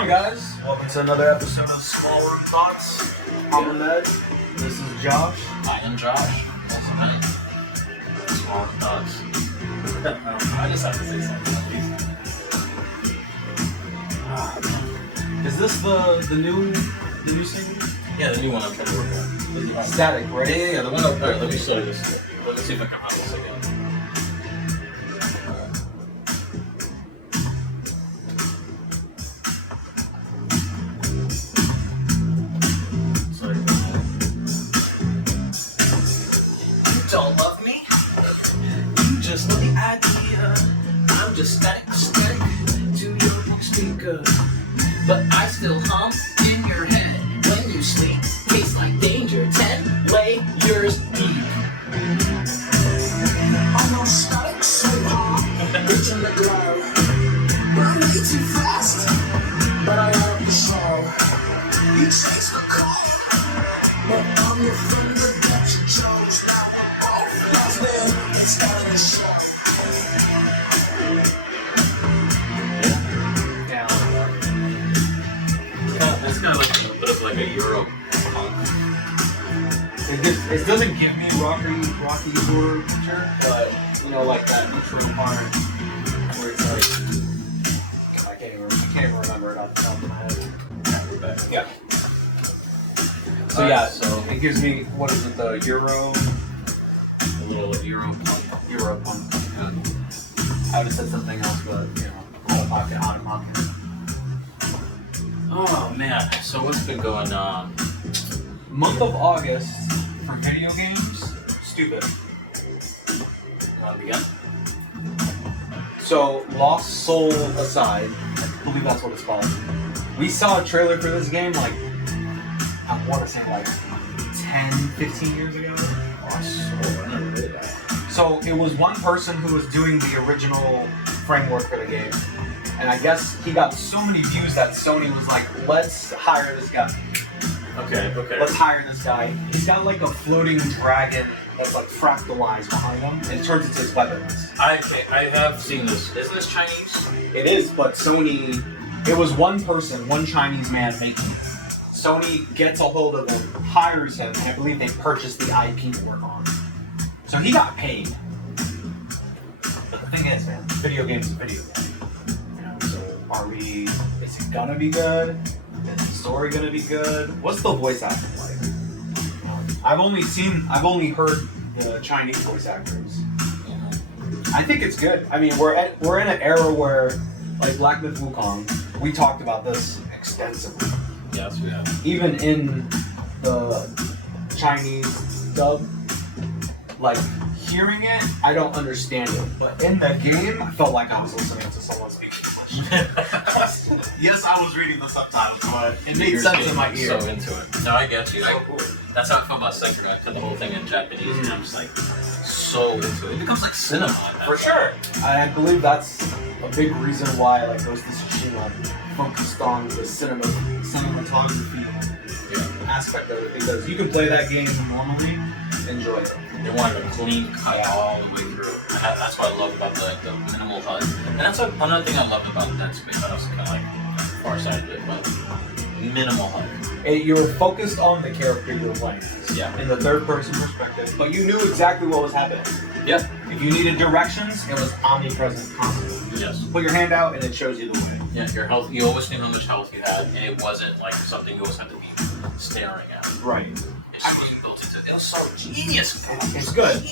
on, guys? Welcome to another episode of Small Room Thoughts. I'm Ahmed. This is Josh. I am Josh. That's me. Small Room Thoughts. I just have to say something at least. Is this the new single? Yeah, the new one I'm trying to work on. Static, right? Yeah, the one up there. Let me show you this. Let me see if I can run this again. Don't love me? You just love the idea. I'm just static to your speaker. But I still hum in your head when you sleep. Tastes like danger, 10 layers deep. I'm on static so hard, reaching the glow. Burn way too fast, but I am the show. You chase the call, but I'm your friend that you chose. Now let's live and start the show. It's kind of like a bit of like a Euro punk. It doesn't give me rocky horror picture, but you know, like that intro part where it's like I can't even remember it off the top of my head. Yeah. So yeah, so it gives me, what is it, the Euro? A little Euro punk. Euro punk. I would have said something else, but you know, out of pocket. Oh man, so what's been going on? Month of August for video games, stupid. You want to begin? So, Lost Soul aside, I believe that's what it's called. We saw a trailer for this game like, I want to say like 10, 15 years ago. Lost Soul, I never heard that. So, it was one person who was doing the original framework for the game. And I guess he got so many views that Sony was like, let's hire this guy. Okay. Let's hire this guy. He's got like a floating dragon that's like fractalized behind him, and it turns into his weapons. I have seen this. Isn't this Chinese? It is, but Sony, it was one person, one Chinese man making it. Sony gets a hold of him, hires him, and I believe they purchased the IP to work on. So he got paid. But the thing is, man, video games is video game. You know, so is it gonna be good? Is the story gonna be good? What's the voice acting like? I've only heard the Chinese voice actors. I think it's good. I mean, we're in an era where, like Black Myth Wukong, we talked about this extensively. Yes, we have. Even in the Chinese dub, like hearing it, I don't understand it. But in the game, I felt like I was listening to someone speak English. Yes, I was reading the subtitles, but it made sense in my ear. So into it. No, I get you. So cool. That's how I felt about Second. I put the whole thing in Japanese, and I'm just like so into it. It becomes like cinema. For sure. I believe that's a big reason why like Ghost of Tsushima focused on the cinematography aspect of it, because you can play that game normally, enjoy it. They wanted a clean cut all the way through. And that's what I love about the minimal HUD. And that's another thing I love about Dead Space. I was kind of like far side of it, but minimal HUD. You were focused on the character you were playing as. Yeah. In the third person perspective, but you knew exactly what was happening. Yeah. If you needed directions, it was omnipresent constantly. Yes. Put your hand out and it shows you the way. Yeah, your health. You always knew how much health you had, and it wasn't like something you always had to be staring at. Right. It just wasn't built into it. It was so genius. It's good.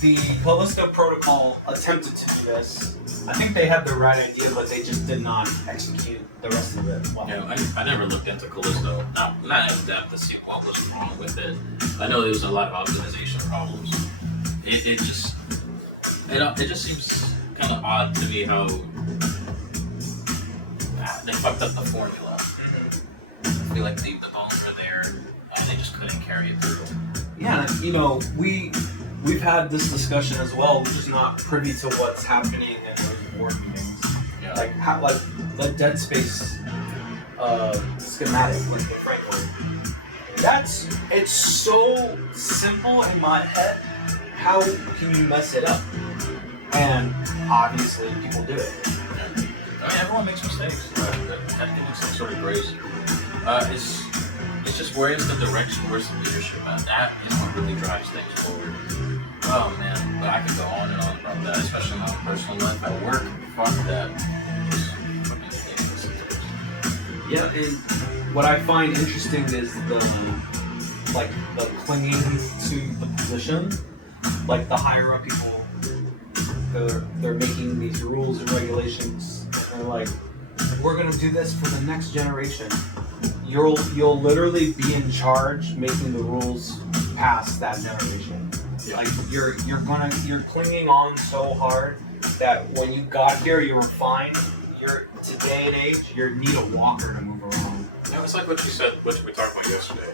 The Callisto Protocol attempted to do this. I think they had the right idea, but they just did not execute the rest of it well. Yeah, I never looked into Callisto. Not in depth to see what was wrong with it. I know there was a lot of optimization problems. It just seems kind of odd to me how they fucked up the formula. I feel like the bones were there and they just couldn't carry it through. Yeah, you know, we've had this discussion as well. We're just not privy to what's happening in those board meetings. Yeah. Like the Dead Space schematic, like the framework. It's so simple in my head. How can you mess it up? And obviously people do it. I mean, everyone makes mistakes. I think it's some sort of grace. It's just where is the direction, where's the leadership at? That is what really drives things forward. Oh man, but I could go on and on about that, especially in my personal life. At work, fuck that. Just fucking ridiculous. Yeah, and what I find interesting is the clinging to the position. Like the higher up people, they're making these rules and regulations, and they're like, we're gonna do this for the next generation. You'll literally be in charge making the rules past that generation. Yeah. Like you're clinging on so hard that when you got here you were fine. You're today and age you need a walker to move around. Yeah, it's like what you said, what we talked about yesterday.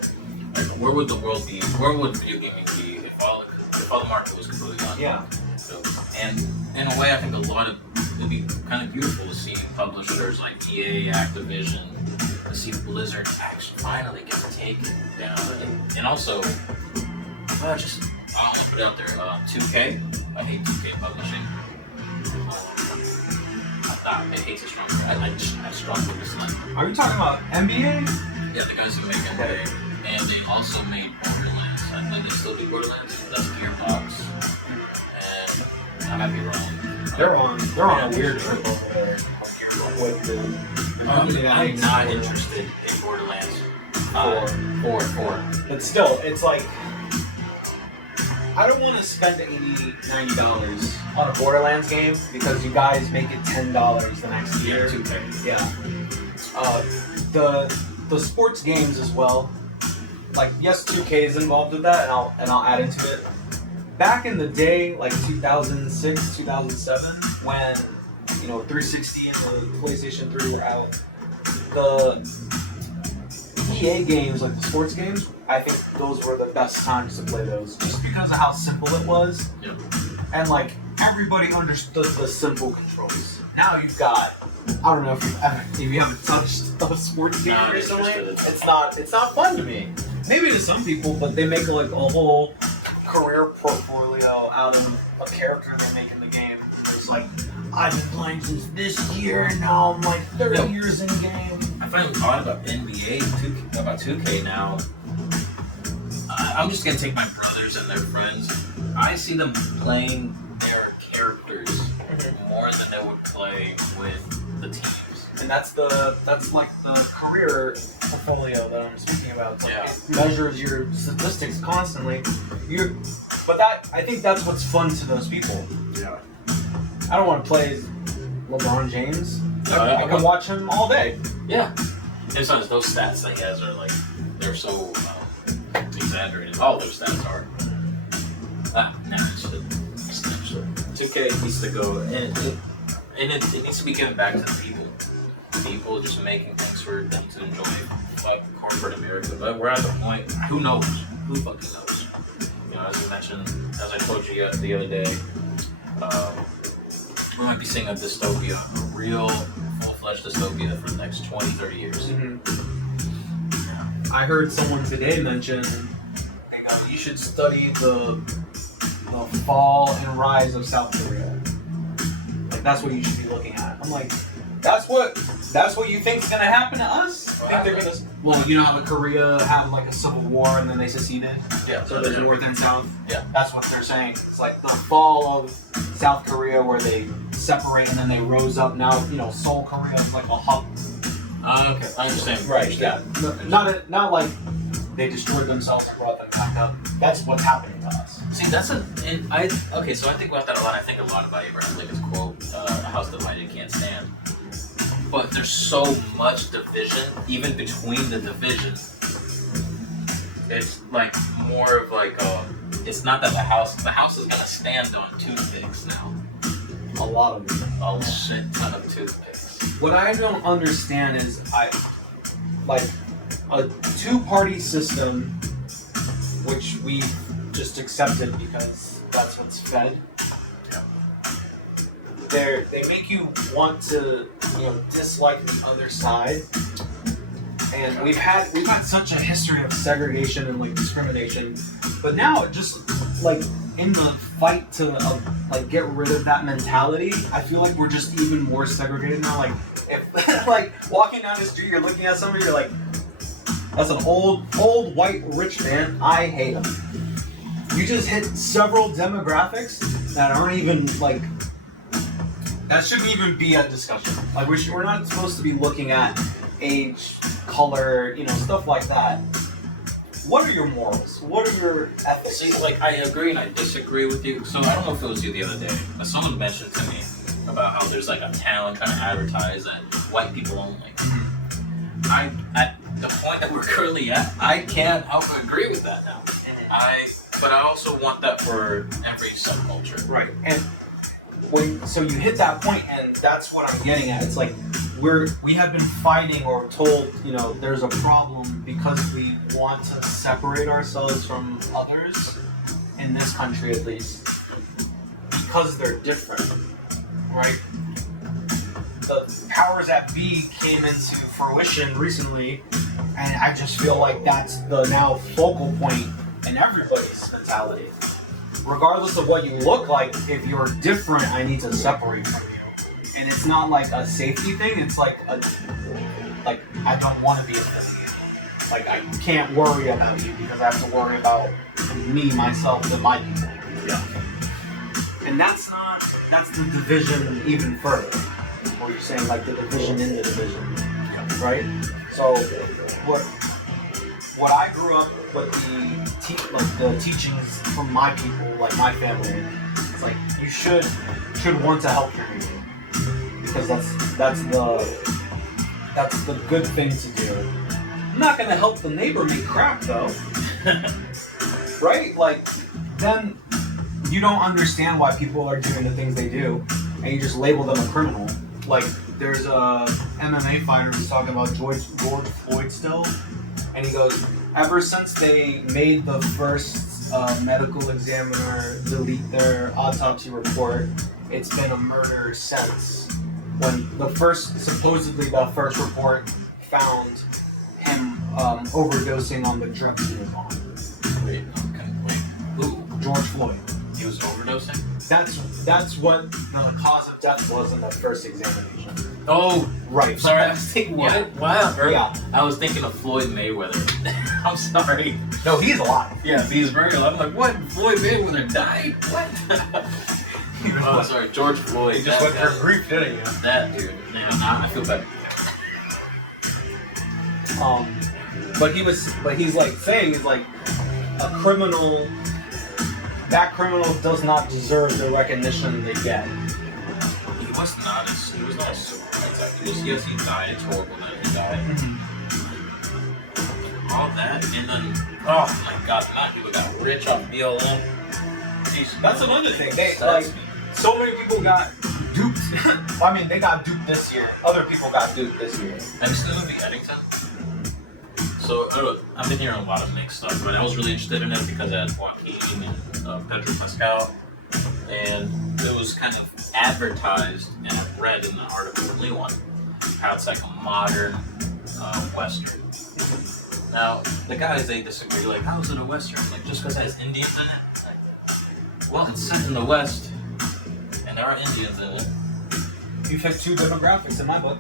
Like, where would the world be? Where would video gaming be if all the market was completely gone? Yeah. So, and in a way, I think it'd be kind of beautiful to see publishers like EA, Activision, to see Blizzard actually finally get taken down, and also I'll put it out there. 2K. I hate 2K publishing. I hate it stronger. I strongly dislike. Are you talking about NBA? Yeah, the guys who make NBA, and they also made Borderlands. I think they still do Borderlands. That's Gearbox, and I might be wrong. They're on a weird trip over there. With the I'm not interested in Borderlands. Four. But still, it's like I don't want to spend $80-$90 on a Borderlands game because you guys make it $10 the next year. 2K. Yeah. The sports games as well. Like yes, 2K is involved with that, and I'll add into it. Back in the day, like 2006, 2007, when 360 and the PlayStation 3 were out, the EA games, like the sports games, I think those were the best times to play those, just because of how simple it was. Yep. And like everybody understood the simple controls. Now you've got, I don't know if you haven't touched a sports game Not recently. interested. It's not fun to me. Maybe to some people, but they make like a whole career portfolio out of a character they make in the game. It's like, I've been playing since this year, and now I'm like 30 years in game. I finally thought about NBA, about 2K now. I'm just gonna take my brothers and their friends. I see them playing their characters more than they would play with the teams. And that's like the career portfolio that I'm speaking about. It's like it measures your statistics constantly. I think that's what's fun to those people. Yeah. I don't want to play as LeBron James. I can watch him all day. Yeah. And sometimes those stats that he has are like, they're so exaggerated. All those stats are. It's shit. 2K needs to go, and it needs to be given back to the people. People just making things for them to enjoy. Fuck corporate America. But we're at the point, who knows? Who fucking knows? As you mentioned, as I told you the other day, we might be seeing a dystopia, a real full-fledged dystopia for the next 20, 30 years. I heard someone today mention you should study the fall and rise of South Korea. Like that's what you should be looking at. I'm like, that's what you think is gonna happen to us? Think they're gonna? Well, you know how Korea had like a civil war and then they seceded. Yeah. So there's North and South. Yeah. That's what they're saying. It's like the fall of South Korea where they separate and then they rose up. Now Seoul, Korea is like a hub. Okay, I understand. Right. Yeah. Not like they destroyed themselves and brought them back up. That's what's happening to us. See, so I think about that a lot. I think a lot about Abraham Lincoln's quote, "A house divided can't stand." But there's so much division, even between the division. It's like more of like it's not that the house is gonna stand on toothpicks now. A lot of them. A shit ton of toothpicks. What I don't understand is a two-party system, which we just accepted because that's what's fed. They make you want to dislike the other side, and we've had such a history of segregation and like discrimination, but now it just like in the fight to like get rid of that mentality, I feel like we're just even more segregated now. Like if like walking down the street, you're looking at somebody, you're like, that's an old white rich man. I hate him. You just hit several demographics that aren't even like. That shouldn't even be a discussion. Like we're not supposed to be looking at age, color, stuff like that. What are your morals? What are your ethics? See, like, I agree and I disagree with you. So I don't know if it was you the other day, but someone mentioned to me about how there's like a town kind of advertised that white people only. At the point that we're currently at, I can't help but agree with that now. But I also want that for every subculture. Right. And so you hit that point, and that's what I'm getting at. It's like we have been fighting or told, there's a problem because we want to separate ourselves from others, in this country at least, because they're different, right? The powers that be came into fruition recently, and I just feel like that's the now focal point in everybody's mentality. Regardless of what you look like, if you're different, I need to separate from you. And it's not like a safety thing, it's like I don't want to be affiliated. Like I can't worry about you because I have to worry about me, myself, and my people. Yeah. And that's the division even further. Where you're saying like the division in the division. Right? So what I grew up with the teachings from my people, like my family, it's like you should want to help your neighbor because that's the good thing to do. I'm not gonna help the neighbor make crap though, right? Like then you don't understand why people are doing the things they do, and you just label them a criminal. Like there's a MMA fighter who's talking about George Floyd still. And he goes, ever since they made the first medical examiner delete their autopsy report, it's been a murder since. When supposedly the first report found him overdosing on the drugs he was on. Wait. Who? George Floyd. He was overdosing? That's what the cause of death was in that first examination. Oh, right. Sorry, I was thinking, what? Yeah. Wow. Yeah. I was thinking of Floyd Mayweather. I'm sorry. No, he's alive. Yeah, he's very alive. I'm like, what? Floyd Mayweather died? What? Oh, sorry, George Floyd. He just went through grief, didn't he? That dude. Yeah, I feel better. But he's like saying he's like a criminal. That criminal does not deserve the recognition they get. He was not a super attack. Yes, he died. It's horrible that he died. All that, and then, oh my god, now people got rich off BLM. That's another thing. So many people got duped. I mean, they got duped this year. Other people got duped this year. Have you seen the movie Eddington? So, I've been hearing a lot of mixed stuff, but I was really interested in it because it had Joaquin and Pedro Pascal, and it was kind of advertised, and I read in the article from Leon how it's like a modern Western. Now, the guys, they disagree, like, how is it a Western? Like, just because it has Indians in it? Like, well, it's set in the West, and there are Indians in it. You picked two demographics in my book.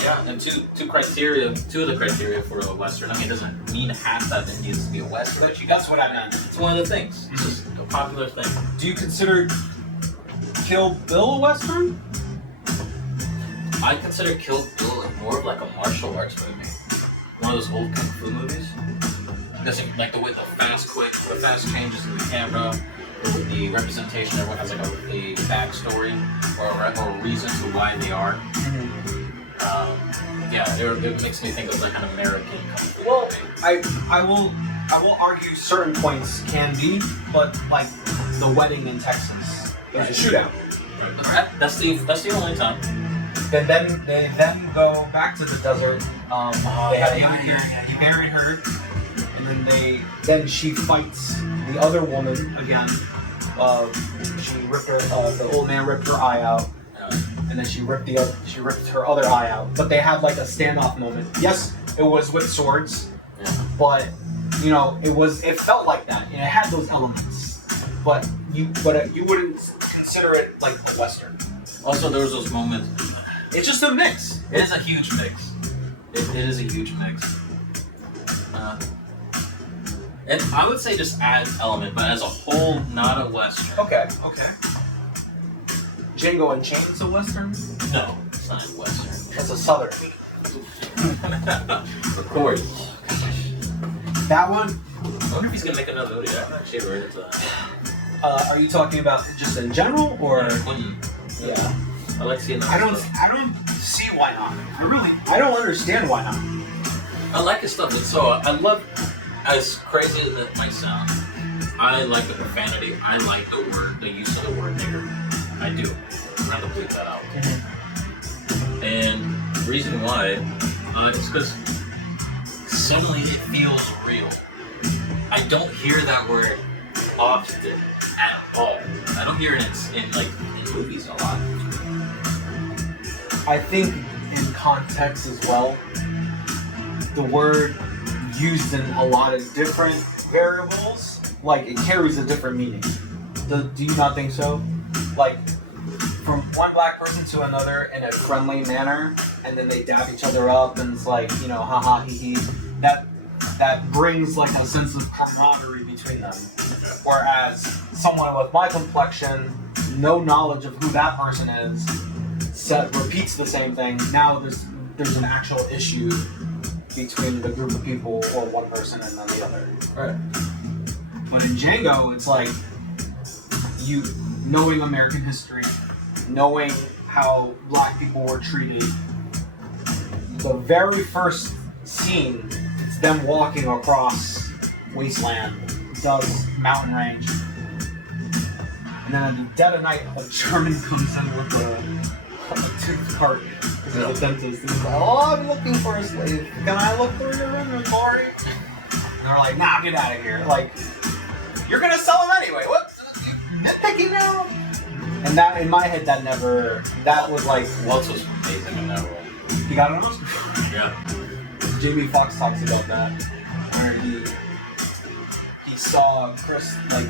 Yeah, and two of the criteria for a Western. I mean, it doesn't mean half that it needs to be a Western. But That's what I meant. It's one of the things. It's just a popular thing. Do you consider Kill Bill a Western? I consider Kill Bill more of like a martial arts movie. One of those old kung fu movies. Doesn't like the way the fast changes in the camera, the representation. Everyone has like a backstory or a reason to why they are. It makes me think of like an American kung fu. Well, I will argue certain points can be, but like the wedding in Texas, there's a shootout. Right. But that's the only time. Then they go back to the desert. They had he married her, and then she fights the other woman again. She ripped her. The old man ripped her eye out. And then she ripped her other eye out. But they had like a standoff moment. Yes, it was with swords, but it felt like that. It had those elements. but you wouldn't consider it like a Western. Also, there was those moments. It's just a mix. It is a huge mix. It is a huge mix. And I would say just add element, but as a whole, not a Western. Okay. Django Unchained's a Western? No, it's not a Western. It's a Southern. Of course. That one? I wonder if he's gonna make another movie. I'm actually ready to that. Are you talking about just in general, or? Yeah. I like seeing that. I don't see why not. I don't understand why not. I like his stuff. So I love, as crazy as it might sound, I like the profanity. I like the use of the word nigger. I do. I'm gonna have to bleep that out. And the reason why is because suddenly it feels real. I don't hear that word often at all. I don't hear it in movies a lot. I think in context as well, the word used in a lot of different variables, like it carries a different meaning. Do you not think so? Like from one black person to another in a friendly manner, and then they dab each other up, and it's like, you know, haha, hee hee. That brings like a sense of camaraderie between them. Whereas someone with my complexion, no knowledge of who that person is, repeats the same thing. Now there's an actual issue between the group of people, or one person and then the other. Right. But in Django, it's like you knowing American history, knowing how black people were treated. The very first scene, it's them walking across wasteland, mountain range, and then at the dead of night, a German comes in with a tooth cart because he's a dentist, and he's like, "Oh, I'm looking for a slave. Can I look through your inventory?" And they're like, "Nah, get out of here! Like, you're gonna sell him anyway. What? Nitpicking now?" And that, in my head, that was like, Waltz was amazing in that role. he got an Oscar. Yeah. Jamie Foxx talks about that, where he saw Chris like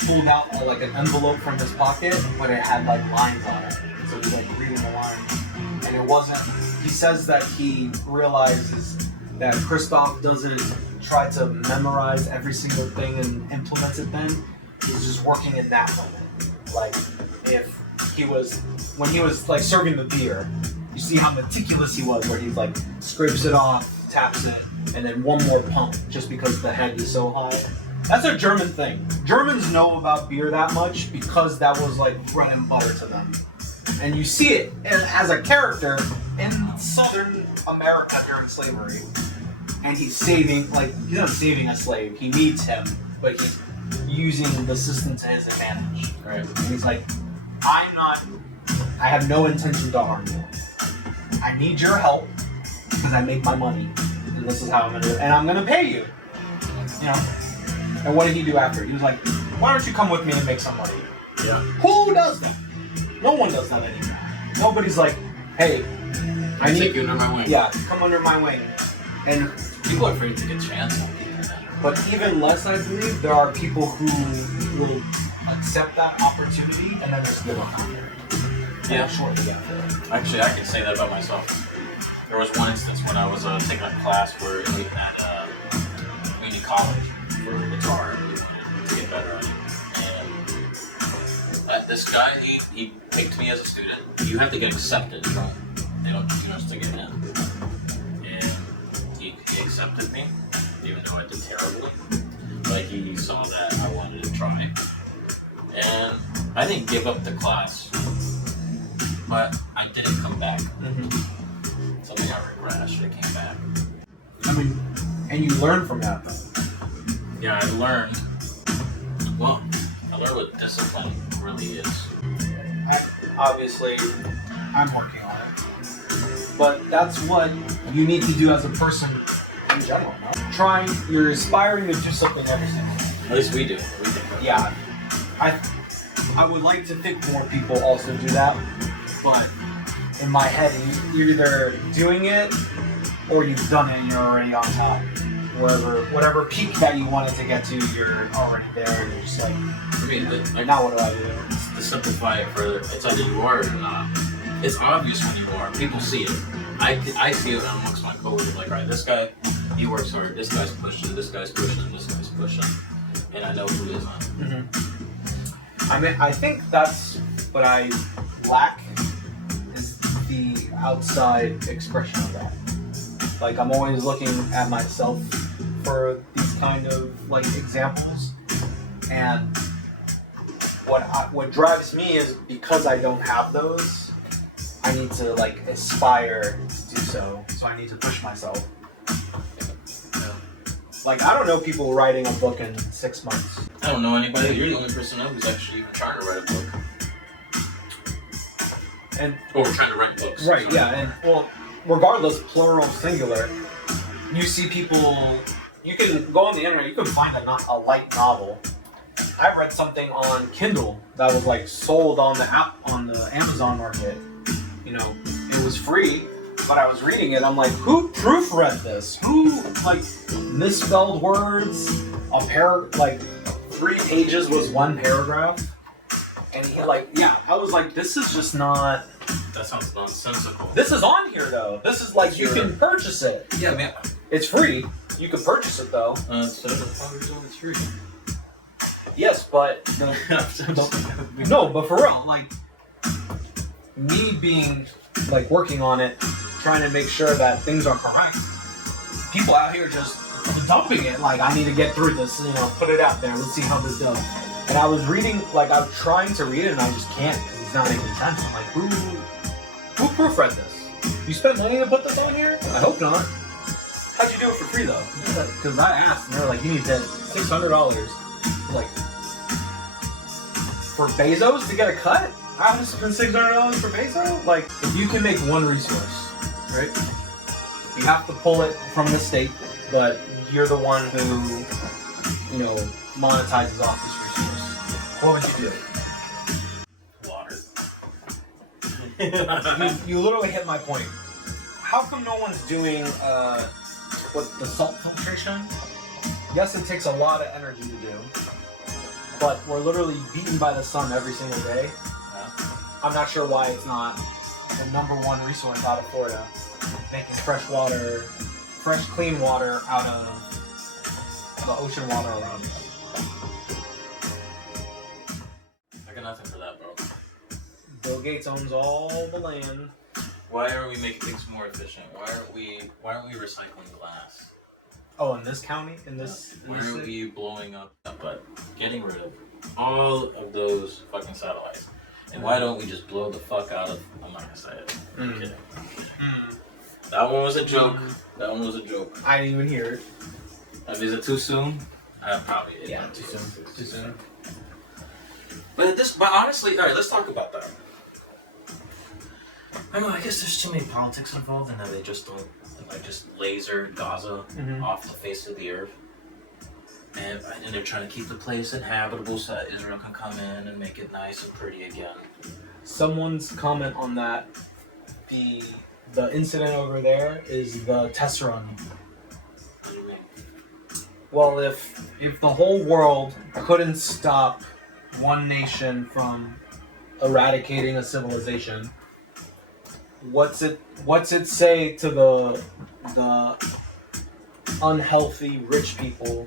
pulled out like an envelope from his pocket, but it had like lines on it. So he's like reading the line, and it wasn't. He says that he realizes that Christoph doesn't try to memorize every single thing and implements it. Then he's just working in that moment. Like when he was like serving the beer, you see how meticulous he was, where he's like scrapes it off, taps it, and then one more pump just because the head is so high. That's a German thing. Germans know about beer that much because that was like bread and butter to them. And you see it as a character in Southern America during slavery. And he's he's not saving a slave, he needs him, but he's using the system to his advantage. Right. And he's like, I have no intention to harm you. I need your help because I make my money. And this is how I'm gonna do it. And I'm gonna pay you. You know? And what did he do after? He was like, why don't you come with me and make some money? Yeah. Who does that? No one does that anymore. Nobody's like, hey, I take you under my wing. Yeah, come under my wing. And people are afraid to take a chance on people. But even less, I believe, there are people who will accept that opportunity and then just live on there. Yeah. Shortly after. Actually, I can say that about myself. There was one instance when I was taking a class where we had community college for guitar to get better at it. And this guy, he picked me as a student. You have to get accepted from, they don't just to get in. And he accepted me, even though I did terribly. But he saw that I wanted to try. And I didn't give up the class, but I didn't come back. Mm-hmm. Something I regret. I should have came back. I mean, and you learn from that, though. Yeah, I learned. Well, I learned what discipline really is. Obviously, I'm working on it. But that's what you need to do as a person in general, no? You're aspiring to do something every single day. At least we do. Yeah. I would like to think more people also do that, but in my head, you're either doing it or you've done it and you're already on top. whatever peak that you wanted to get to, you're already there, and you're just like, I mean, now what do I do? to simplify it further, it's either you are or you're not. It's obvious when you are. People see it. I see it amongst my coworkers. Like, all right, this guy, he works hard. This guy's pushing. This guy's pushing. This guy's pushing. And I know who isn't. Mm-hmm. I mean, I think that's what I lack is the outside expression of that. Like, I'm always looking at myself for these kind of like examples, and what drives me is because I don't have those, I need to like aspire to do so. So I need to push myself. Yeah. Like, I don't know people writing a book in 6 months. I don't know anybody. You're the only person I know who's actually even trying to write a book. And Or trying to write books. right, Sorry. yeah, and well, regardless, plural, singular, you see people. You can go on the internet. You can find a light novel. I read something on Kindle that was like sold on the Amazon market. You know, it was free, but I was reading it. I'm like, who proofread this? Who like misspelled words? Like 3 pages was 1 paragraph, and he I was like, this is just not. That sounds nonsensical. This is on here though. This is like you can purchase it. Yeah, man. It's free. You can purchase it though. So it's free. Yes, but no, but for real, like me being like working on it, trying to make sure that things are correct. People out here just dumping it. Like, I need to get through this. You know, put it out there. Let's see how this does. And I was reading, like I'm trying to read it, and I just can't because it's not making sense. I'm like, who proofread this? You spent money to put this on here? I hope not. How'd you do it for free though? Because I asked, and they're like, you need to $600. Like, for Bezos to get a cut? I have to spend $600 for Bezos? Like, if you can make one resource, right? You have to pull it from the state, but you're the one who, you know, monetizes off this resource. What would you do? Water. You literally hit my point. How come no one's doing the salt filtration? Yes, it takes a lot of energy to do, but we're literally beaten by the sun every single day. Yeah. I'm not sure why it's not the #1 resource out of Florida. Making fresh water, fresh clean water out of the ocean water around us. I got nothing for that, bro. Bill Gates owns all the land. Why are we making things more efficient? Why aren't we recycling glass? Oh, in this county? In this Why are city? we blowing up but getting rid of all of those fucking satellites? And why don't we just blow the fuck out of I'm not gonna say it. I'm kidding. That one was a joke. That one was a joke. I didn't even hear it. Is it too soon? Probably is. Yeah, too soon. Too soon. But honestly, alright, let's talk about that. I don't know, I guess there's too many politics involved in that they just don't just laser Gaza off the face of the earth. And they're trying to keep the place inhabitable so that Israel can come in and make it nice and pretty again. Someone's comment on that, the incident over there is the test run. What do you mean? Well, if the whole world couldn't stop one nation from eradicating a civilization, what's it say to the unhealthy rich people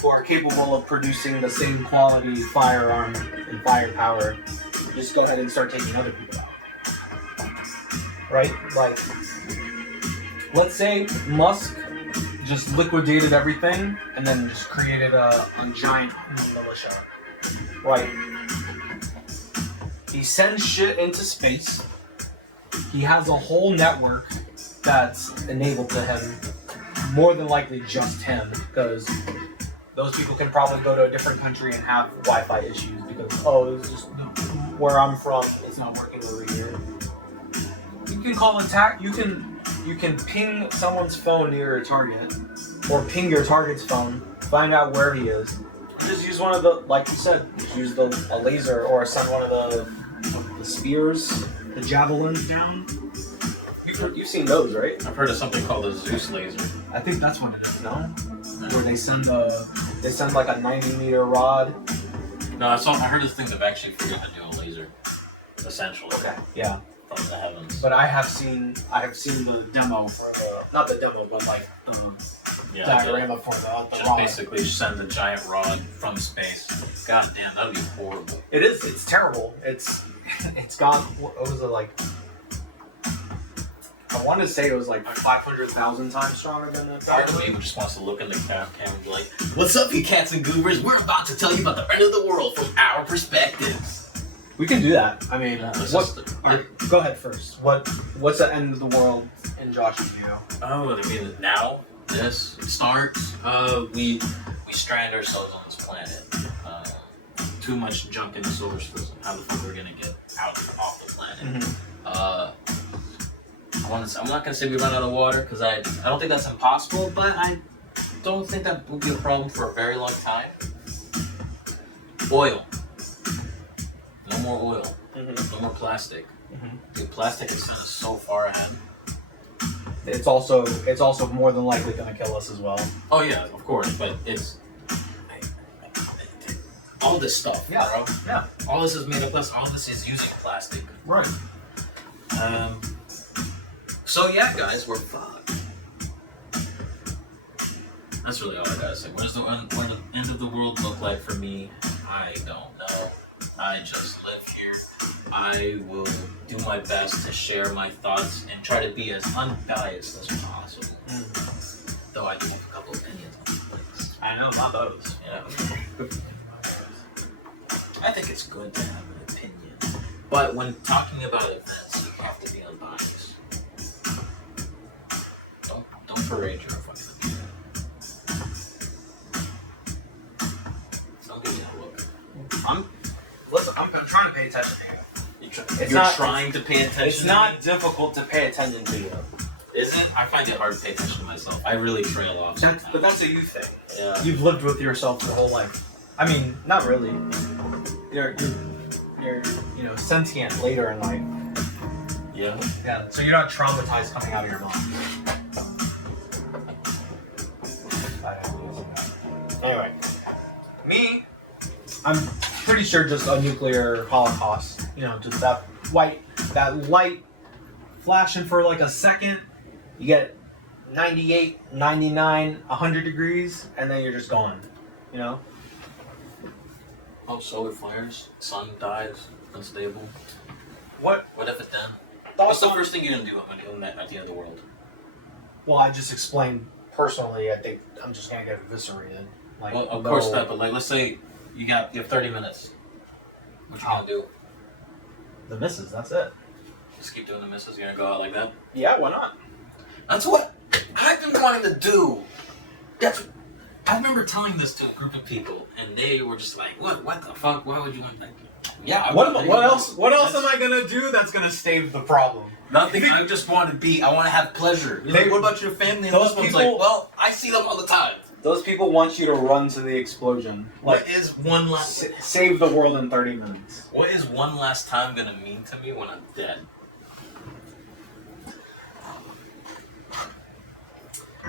who are capable of producing the same quality firearm and firepower? Just go ahead and start taking other people out. Right? Like, let's say Musk just liquidated everything and then just created a giant militia. Right? He sends shit into space. He has a whole network that's enabled to him. More than likely just him, because those people can probably go to a different country and have Wi-Fi issues because, it's just where I'm from, it's not working over here. You can call you can ping someone's phone near your target, or ping your target's phone, find out where he is. Just use one of the, like you said, just use a laser, or send one of the spears, the javelins down. You You've seen those, right? I've heard of something called a Zeus laser. I think that's what it is, no? Where they send like a 90-meter rod. No, I heard this thing they've actually figured to do a laser, essentially. Okay. Yeah. From the heavens. But I have seen the demo for not the demo, but like the diorama for the just rod. basically send a giant rod from space. God damn, that'd be horrible. It is. It's terrible. It's gone. What was it like? I want to say it was like 500,000 times stronger than the Part of me just wants to look in the camera and be like, "What's up, you cats and goobers? We're about to tell you about the end of the world from our perspectives." We can do that. I mean, Yeah, go ahead first. What's the end of the world in Josh's view? Oh, I mean, now this starts. We strand ourselves on this planet. Too much junk in the solar system. How the fuck we're gonna get off the planet? I'm not gonna say we run out of water because I don't think that's impossible, but I don't think that will be a problem for a very long time. Oil. No more oil. No more plastic. Dude, plastic has sent us so far ahead. It's also more than likely going to kill us as well. Oh yeah, of course, but it's all this stuff, Yeah, bro. yeah. All this is made of plastic. All this is using plastic. Right. So yeah, guys, we're fucked. That's really all I gotta say. What does the end of the world look like for me? I don't know. I just live here. I will do my best to share my thoughts and try to be as unbiased as possible. Though I do have a couple opinions on things. I know, not those. Yeah. I think it's good to have an opinion. But when talking about events, you have to be unbiased. Don't parade your fucking opinion. Don't give me that look. I'm trying to pay attention to you. You're trying to pay attention. It's not difficult to pay attention to you. Is it? I find it hard to pay attention to myself. I really trail off. But that's a you thing. Yeah. You've lived with yourself your whole life. I mean, not really. You're sentient later in life. Yeah. Yeah. So you're not traumatized coming out of your mom. Anyway, me, I'm pretty sure just a nuclear holocaust. Just that light flashing for like a second. You get 98, 99, 100 degrees, and then you're just gone. Oh, solar flares. Sun dies. Unstable. What? What if it then? What's the first thing you're gonna do at the end of the world? Well, I just explained personally. I think I'm just gonna get eviscerated. Like, well, of course not. But like, let's say you have 30 minutes. What you gonna do? The misses. That's it. Just keep doing the misses. You're gonna go out like that? Yeah. Why not? That's what I've been wanting to do. I remember telling this to a group of people, and they were just like, "What? What the fuck? Why would you want that?" Yeah. What else? What else am I gonna do that's gonna save the problem? Nothing. I just want to I want to have pleasure. What about your family? And those this one's people- like, well, I see them all the time. Those people want you to run to the explosion. What is one last? Save the world in 30 minutes. What is one last time gonna mean to me when I'm dead?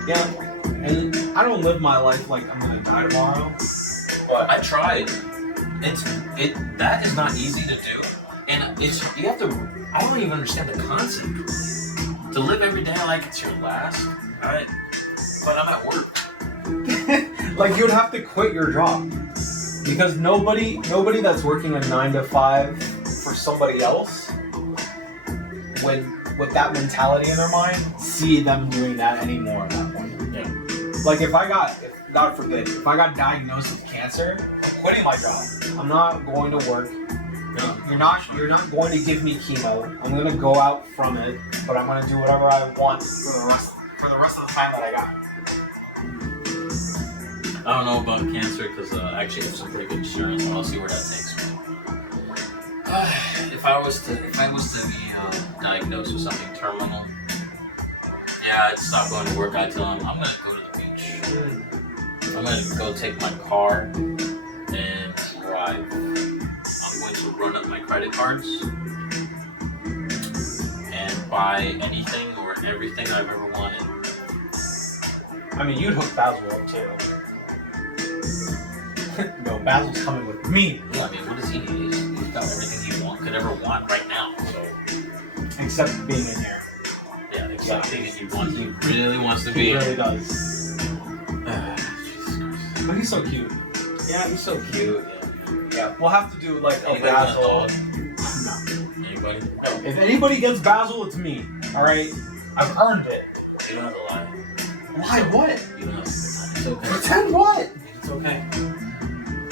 Yeah, and I don't live my life like I'm gonna die tomorrow. But I tried. That is not easy to do, and you have to. I don't even understand the concept. To live every day like it's your last. Alright, but I'm at work. like you'd have to quit your job because nobody that's working a 9 to 5 for somebody else with that mentality in their mind see them doing that anymore at that point. Yeah. Like God forbid, if I got diagnosed with cancer, I'm quitting my job. I'm not going to work. You're not going to give me chemo. I'm gonna go out from it, but I'm gonna do whatever I want for the rest of the time that I got. I don't know about cancer because I actually have some pretty good insurance. I'll see where that takes me. If I was to be diagnosed with something terminal, yeah, I'd stop going to work. I'd tell them I'm gonna go to the beach. I'm gonna go take my car and drive. I'm going to run up my credit cards and buy anything or everything I've ever wanted. I mean, you'd hook Basil up too. No, Basil's coming with me. Yeah, I mean, what does he need? He's got everything he could ever want right now. So Except being in here. yeah, except being he wants. He really wants to He be. really does. Jesus Christ. But he's so cute. Yeah, he's so cute. Yeah, we'll have to do like a Anybody want a Basil. dog? No. Anybody? If anybody gets Basil, it's me. Alright? I've earned it. You don't have to lie. Why? What? You don't have to pretend. It's okay. Pretend what? It's okay.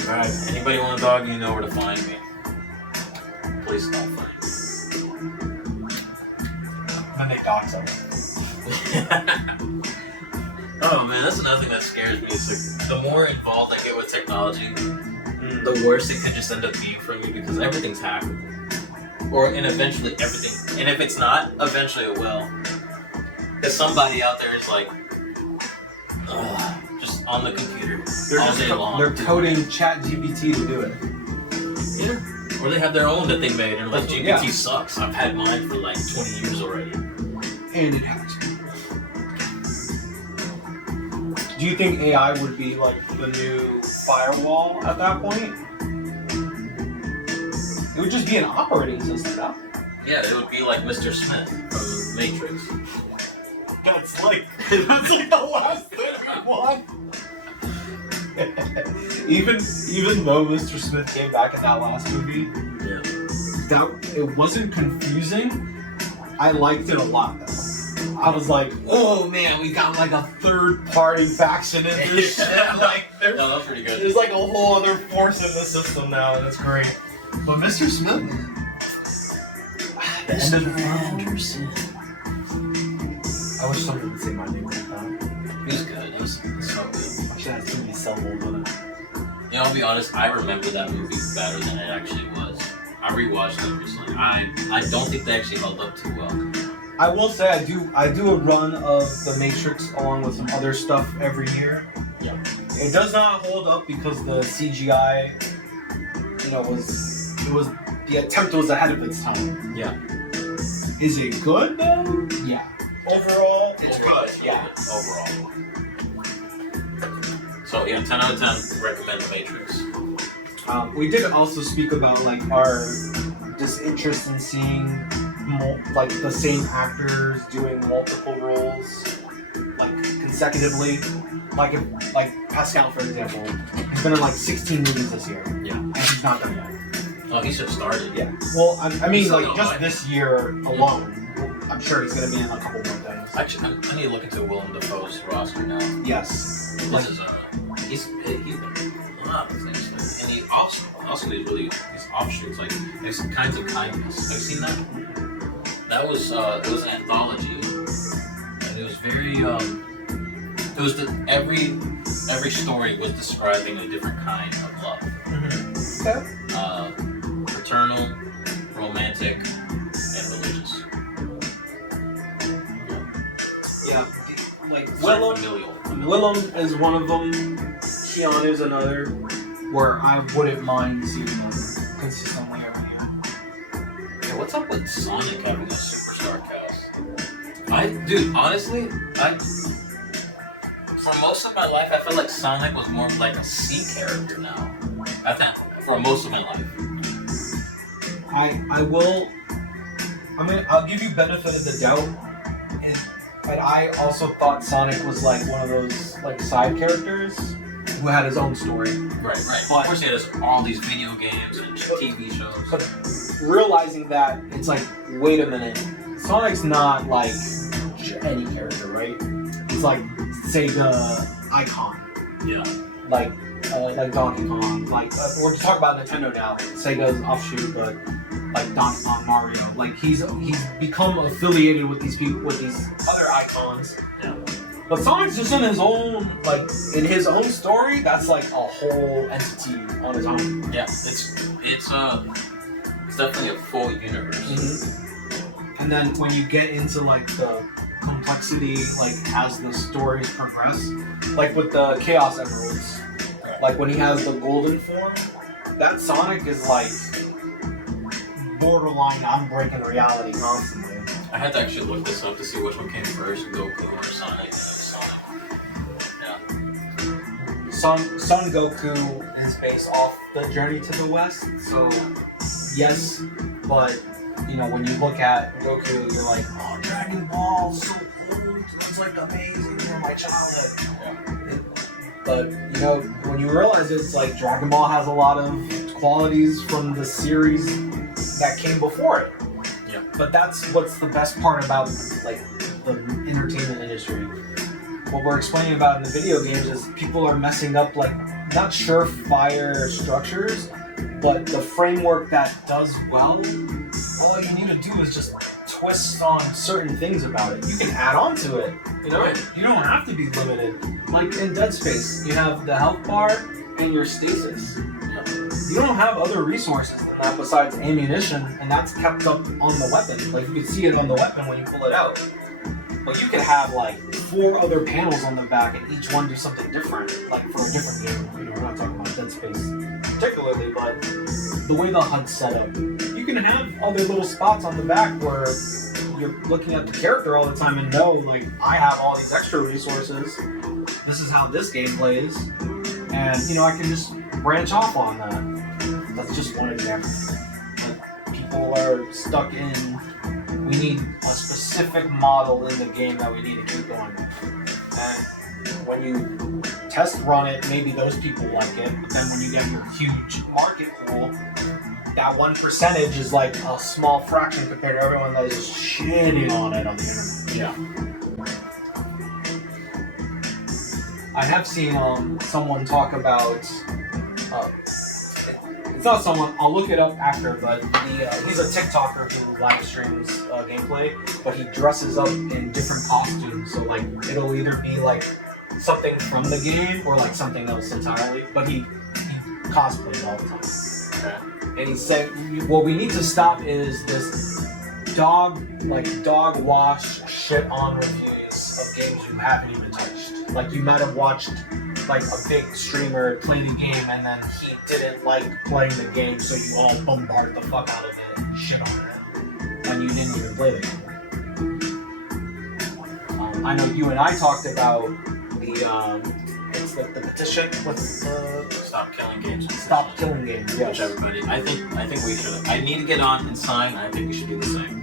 Alright, anybody want a dog, you know where to find me. Please don't find Then they dox us. Oh man, that's another thing that scares me. Is the more involved I get with technology, the worse it could just end up being for me because everything's hackable. And eventually everything. And if it's not, eventually it will. Because somebody out there is like, just on the computer all day long. They're coding ChatGPT to do it. Yeah. Or they have their own that they made and like GPT Yeah. sucks. I've had mine for like 20 years already. And it hacks. Do you think AI would be like the new firewall at that point? It would just be an operating system. Yeah, it would be like Mr. Smith from Matrix. That's like the last thing we want. even though Mr. Smith came back in that last movie, Yeah. that it wasn't confusing. I liked it a lot though. I was like, oh man, we got like a third party faction in this shit. Like No, that's pretty good. there's like a whole other force in the system now, and it's great. But Mr. Smith, man. The end of the Anderson. I wish someone would say my name like that. He was good. It was so good. I should have seen me syllables on it. You know, I'll be honest, I remember that movie better than it actually was. I rewatched it recently. I don't think they actually held up too well. I will say I do a run of The Matrix along with some other stuff every year. Yeah. It does not hold up because the CGI, the attempt was ahead of its time. Yeah. Is it good though? Yeah. Overall, it's good. Yeah. Overall. So yeah, 10 out of 10. Recommend The Matrix. We did also speak about like our disinterest in seeing like the same actors doing multiple roles like consecutively. Like Pascal, for example, has been in like 16 movies this year. Yeah. And he's not done yet. Oh, he should have started. Yeah. Well, I mean, He's like still just alive. this year alone, I'm sure he's gonna be in a couple more things. Actually, I need to look into Willem Dafoe's roster now. Yes. This is he's a lot of things, and he also he's really his offshoots like there's kinds of kindness. Have you seen that? That was it was an anthology, and it was very it was every story was describing a different kind of love. Okay. Fraternal, romantic, and religious. Yeah. Like Sort of Willem. familial. Willem is one of them. Keanu's another. Where I wouldn't mind seeing them consistently every year. Yeah, what's up with Sonic having a superstar cast? Dude, honestly, for most of my life, I feel like Sonic was more of like a C character now. I think for most of my life. I'll give you benefit of the doubt. And I also thought Sonic was like one of those like side characters who had his own story. Right. But- Of course, he has all these video games and TV shows. But realizing that, it's like, wait a minute, Sonic's not like any character, right? He's like Sega icon, Yeah. like Donkey Kong. Like we're just talking about Nintendo now. Sega's offshoot, but like Donkey Kong, Mario. Like he's become affiliated with these people, with these other icons. Yeah. But Sonic's just in his own, like, in his own story, that's like a whole entity on his own. Yeah. It's definitely a full universe. Mm-hmm. And then when you get into like the complexity, like as the stories progress, like with the Chaos Emeralds, like when he has the golden form, that Sonic is like borderline, I'm breaking reality constantly. I had to actually look this up to see which one came first, Goku or Sonic. Yeah. Son Goku is based off the Journey to the West, so yes, but you know when you look at Goku, you're like, oh, Dragon Ball, so cool, it's like amazing from my childhood. Yeah. But you know when you realize it's like Dragon Ball has a lot of qualities from the series that came before it. Yeah. But that's what's the best part about like the entertainment industry. What we're explaining about in the video games is people are messing up like not surefire structures, but the framework that does well. All you need to do is just twist on certain things about it. You can add on to it. You know, Right. you don't have to be limited. Like in Dead Space, you have the health bar and your stasis. You don't have other resources than that besides ammunition, and that's kept up on the weapon. Like you can see it on the weapon when you pull it out. But you could have like 4 other panels on the back, and each one do something different, like for a different game. You know, we're not talking about Dead Space particularly, but the way the HUD's set up, you can have other little spots on the back where you're looking at the character all the time and know, like, I have all these extra resources. This is how this game plays, and you know, I can just branch off on that. That's just one example. Like, people are stuck in. We need a specific model in the game that we need to keep going. And when you test run it, maybe those people like it. But then when you get your huge market pool, that 1% is like a small fraction compared to everyone that is just shitting on it on the internet. Yeah. I have seen someone talk about. It's not someone. I'll look it up after, but he's a TikToker who live streams gameplay, but he dresses up in different costumes. So like it'll either be like something from the game or like something else entirely. But he cosplays all the time. Okay. And he said, what we need to stop is this dog wash shit on reviews of games you haven't even touched. Like you might have watched like a big streamer play the game and then he didn't like playing the game, so you all bombard the fuck out of it and shit on it when you didn't even play the game. I know you and I talked about it's the petition. What's the Stop killing games. Stop Killing Games? Yes. Which everybody. I think we should. I need to get on and sign. I think we should do the same.